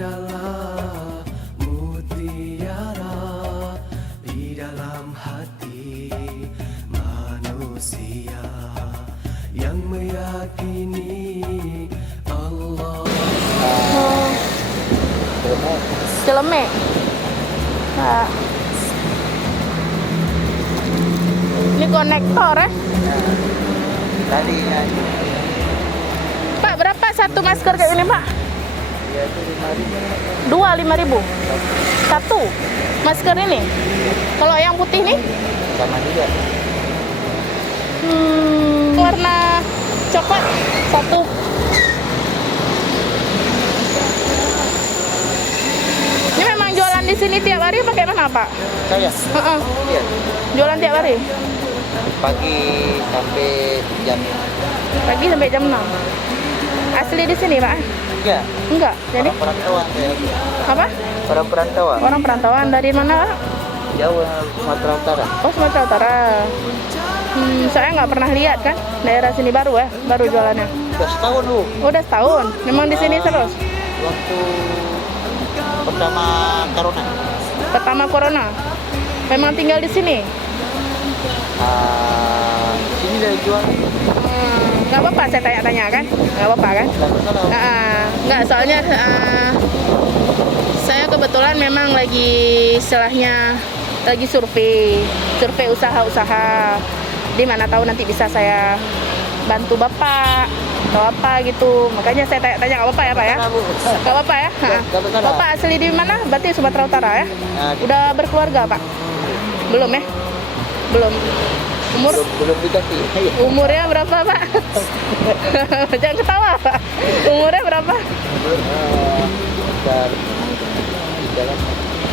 adalah mutiara di dalam hati manusia yang meyakini Allah. Celemek. Nah. Ini konektor ya? Tadi ya. Pak, berapa satu masker kayak ini, Pak? Ya itu 5.000. Dua 5.000. Satu masker ini. Kalau yang putih nih? Sama juga. Warna coklat satu. Ini memang jualan di sini tiap hari pakai mana, Pak? Saya? Iya. Jualan tiap hari? Pagi sampai jam. Pagi sampai jam 6. Asli di sini, Pak? Iya. Enggak. Jadi Orang perantauan saya. apa? Orang perantauan. Orang perantauan dari mana, Pak? Jauh Sumatera Utara. Oh, Sumatera Utara. Saya nggak pernah lihat kan daerah sini baru ya, baru jualannya. Sudah setahun lu. Oh, udah setahun. Memang di sini terus. Waktu pertama corona. Pertama corona. Memang tinggal di sini. Sini dari jual. Nggak apa-apa saya tanya-tanya kan? Nggak apa-apa kan? Nggak masalah. Nggak, soalnya saya kebetulan memang lagi istilahnya lagi survei usaha-usaha. Di mana tahu nanti bisa saya bantu Bapak atau apa gitu. Makanya saya tanya-tanya. Nggak apa-apa ya, Pak ya? Nggak apa-apa ya? Nggak masalah. Bapak asli di mana? Berarti Sumatera Utara ya? Udah berkeluarga, Pak? Belum ya? Belum. Belum dikasih. Umurnya berapa, Pak? Jangan ketawa, Pak. Umurnya berapa?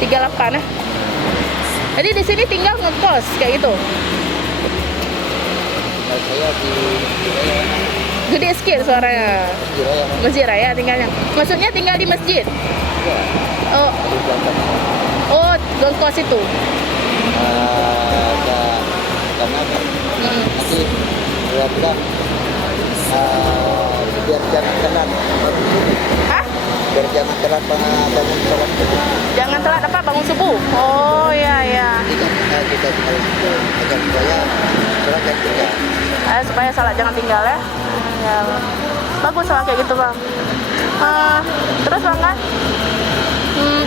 38 ya. Jadi di sini tinggal ngekos kayak gitu. Saya di Raya. Gede sekali suaranya. Masjid Raya tinggalnya. Maksudnya tinggal di masjid. Ya, Oh, di belakang. oh, ngekos itu. Karena nanti bilang biar jangan telat. Hah? Biar jangan telat bangun sholat. Jangan telat apa bangun subuh. Oh, ya ya. Kita tinggal situ agar supaya sholat dan tinggal. Supaya salat jangan tinggal ya. Ya. Bagus lah kayak gitu, Bang. Terus Bang kan?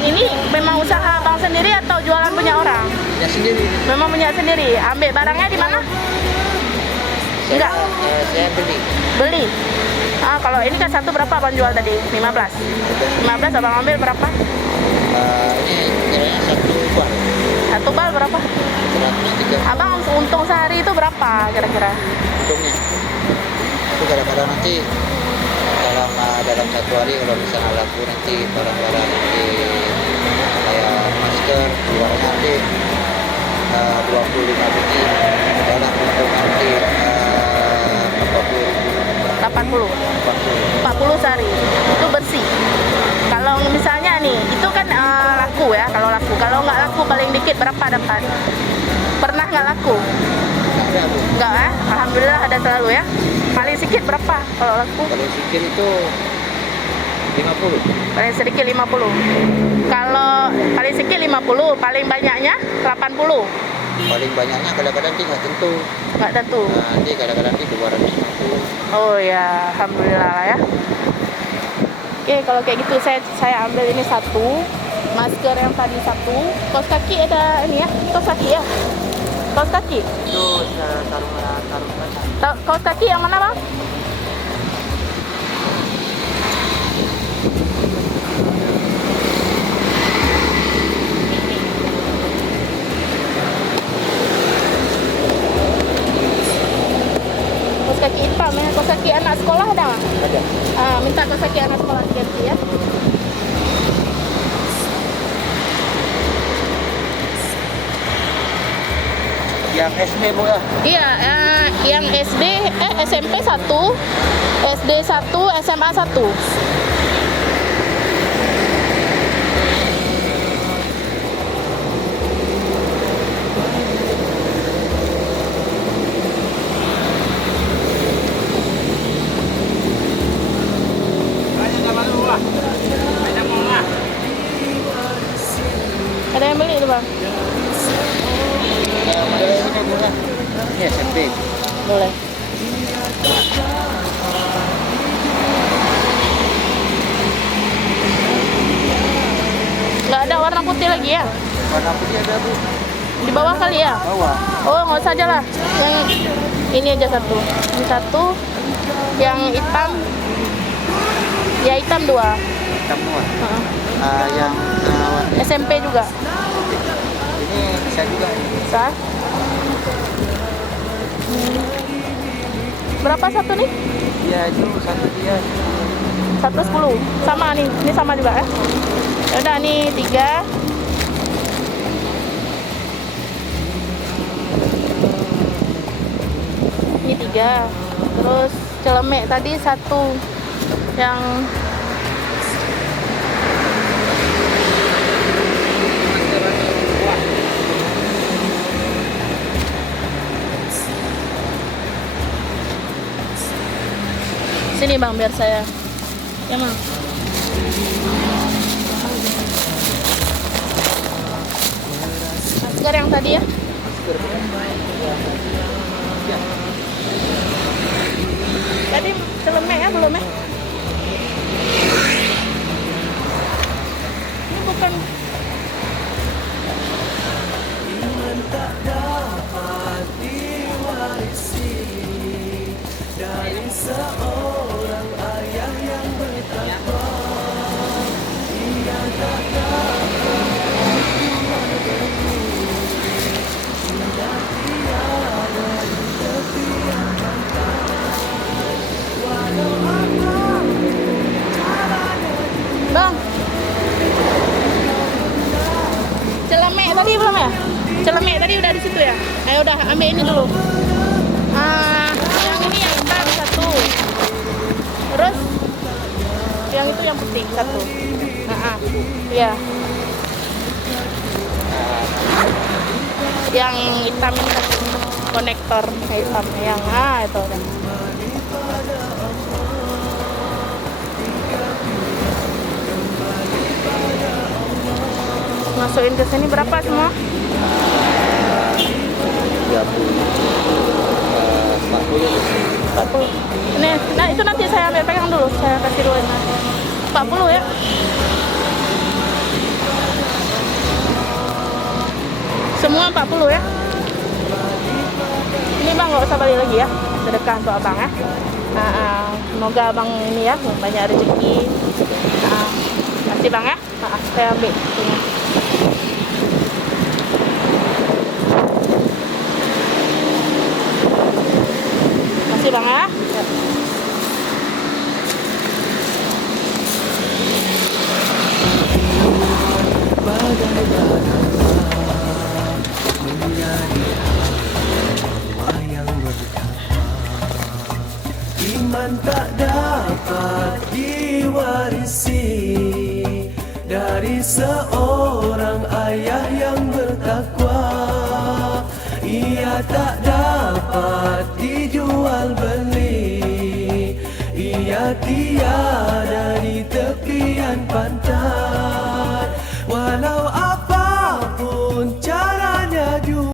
Ini memang usaha Bang sendiri atau jualan punya orang? Ya sendiri. Memang punya sendiri. Ambil barangnya di mana? Enggak. Saya beli. Beli. Kalau ini kan satu berapa Bang jual tadi? 15. 15 Abang ambil berapa? Ini kiranya satu bal. Satu bal berapa? 103. Abang untung sehari itu berapa kira-kira? Untungnya itu kadang-kadang nanti dalam satu hari kalau misalnya laku nanti barang-barang nanti kayak masker keluarnya nanti 25 biji dalam untung nanti 40 sehari itu bersih. Kalau misalnya nih itu kan laku ya, kalau nggak laku paling dikit berapa dapat? Pernah nggak laku? Nggak ya? Alhamdulillah ada selalu ya. Paling sedikit berapa kalau laku? Kalau sedikit itu 50. Paling sedikit 50. Kalau paling sedikit 50, paling banyaknya 80. Paling banyaknya kadang-kadang nanti nggak tentu. Nggak tentu. Nanti kadang-kadang nanti 250. Oh ya, alhamdulillah lah ya. Oke, kalau kayak gitu saya ambil ini satu, masker yang tadi satu, kaos kaki ada ini ya, kaos kaki ya, kaos kaki. Itu sarung Kaos kaki yang mana Bang? Kaos kaki hitam ya, kaos kaki anak sekolah ada nggak? ada. Minta kaos kaki anak sekolah ganti ya. Yang SD Bu ya? Iya, yang SMP 1, SD 1, SMA 1. Banyak nggak malu, Wah? Banyak mau nggak? bang? Ini SMP. Boleh. Nggak ada warna putih lagi ya? Warna putih ada Bu. Di bawah kali ya? Bawah. Oh, nggak usah aja lah. Yang ini aja satu. Ini satu. Yang hitam. Ya hitam 2. Hitam semua. Heeh. Yang warna SMP juga. ini bisa juga. Bisa. Berapa satu nih? Iya itu satu dia. 110. Sama nih. Ini sama juga ya. Ya udah nih 3. Ini 3. Terus celemek tadi 1. Yang sini bang, biar saya. Ya bang. Masker yang tadi ya. Tadi celemek ya belum ya? Ini bukan. Iman tak dapat diwarisi dari seorang ayah yang bertakwa. Ia tak dapat sudah tiada di tepian pantai. Walau apa caranya. Bang. Celemek tadi belum ya? Celemek tadi udah di situ ya? Ayo udah ambil ini dulu. Yang ini yang hitam 1. Terus yang itu yang putih 1. Iya. Yang hitam ini 1. Konektor hitam yang itu udah. Masukin ke sini berapa semua? 30. 40. Ini, nah itu nanti saya ambil, pegang dulu, saya kasih dulu ini. 40 ya. Semua 40 ya. Ini bang nggak usah balik lagi ya, sedekah untuk abang ya. Semoga abang ini ya banyak rezeki. Kasih bang ya. Saya ambil ini. Kasih bang ya. Iman tak dapat diwarisi dari seorang ayah yang bertakwa. Ia tak dapat dijual beli. Ia tiada di tepian pantai.